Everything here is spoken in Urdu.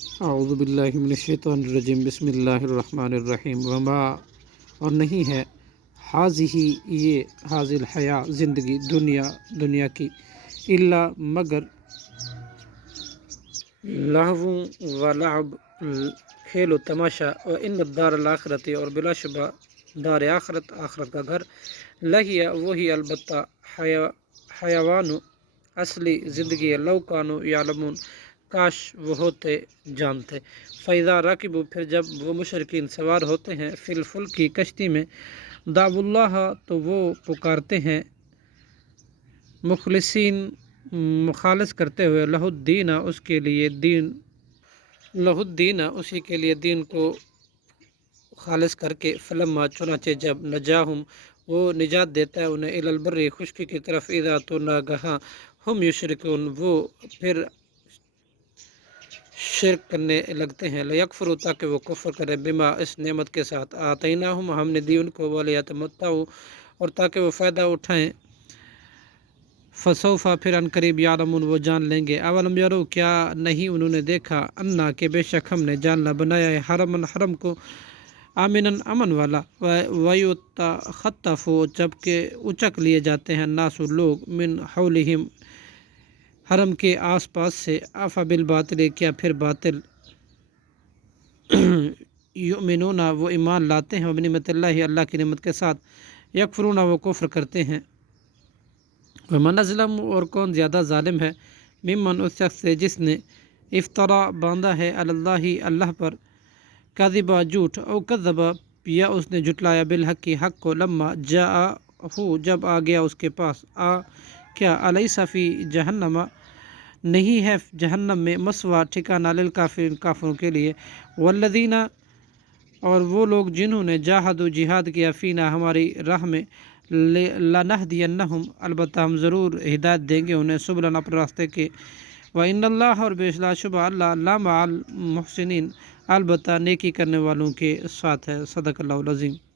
اعوذ باللہ من الشیطان الرجیم بسم اللہ الرحمن الرحیم وما اور نہیں ہے حاضی یہ حاضی الحیا زندگی دنیا کی الا مگر لہو و لعب کھیل و تماشا و ان الدار الآخرتی اور بلا شبہ دار آخرت کا گھر لہیہ وہی البتہ حیوان اصلی زندگی ہے لو کانو یعلمون کاش وہ ہوتے جانتے فیضا راکبو پھر جب وہ مشرکین سوار ہوتے ہیں فی الفلک کی کشتی میں دعو اللہ تو وہ پکارتے ہیں مخلصین مخالص کرتے ہوئے لہ الدین اس کے لیے دین لہ الدین اسی کے لیے دین کو خالص کر کے فلما چنانچہ جب نجاہم وہ نجات دیتا ہے انہیں الی البر خشکی کی طرف اذا تو ناگہاں ہم یشرکون وہ پھر شرک کرنے لگتے ہیں لیکفروا تاکہ وہ کفر کرے بما اس نعمت کے ساتھ آتیناہم ہم نے دی ان کو ولیتمتعوا اور تاکہ وہ فائدہ اٹھائیں فسوفا پھر ان قریب یعلمون وہ جان لیں گے اولم یرو کیا نہیں انہوں نے دیکھا انا کہ بے شک ہم نے جاننا بنایا ہے حرم کو آمناً امن والا ویتخطف جبکہ اچک لیے جاتے ہیں الناس لوگ من حولہم حرم کے آس پاس سے آفا بالباطل کیا پھر باطل یؤمنون وہ ایمان لاتے ہیں بنعمت اللہ اللہ کی نعمت کے ساتھ یکفرون وہ کفر کرتے ہیں ومن اظلم اور کون زیادہ ظالم ہے ممن اس شخص سے جس نے افطرا باندھا ہے اللہ اللہ پر کذبا جھوٹ او کذبا یا اس نے جھٹلایا بالحق کی حق کو لما جاءہ جب آ گیا اس کے پاس کیا الیس فی جہنم نہیں ہے جہنم میں مسوا ٹھکانہ للکافرین کافروں کے لیے والذین اور وہ لوگ جنہوں نے جاہدوا جہاد کیا فینا ہماری راہ میں لنہدینہم البتہ ہم ضرور ہدایت دیں گے انہیں سبلن اپنے راستے کے وَإِنَّ اللَّهَ اور بے شبہ اللہ لَمَعَ الْمُحْسِنِينَ البتہ نیکی کرنے والوں کے ساتھ ہے صدق اللہ العظیم۔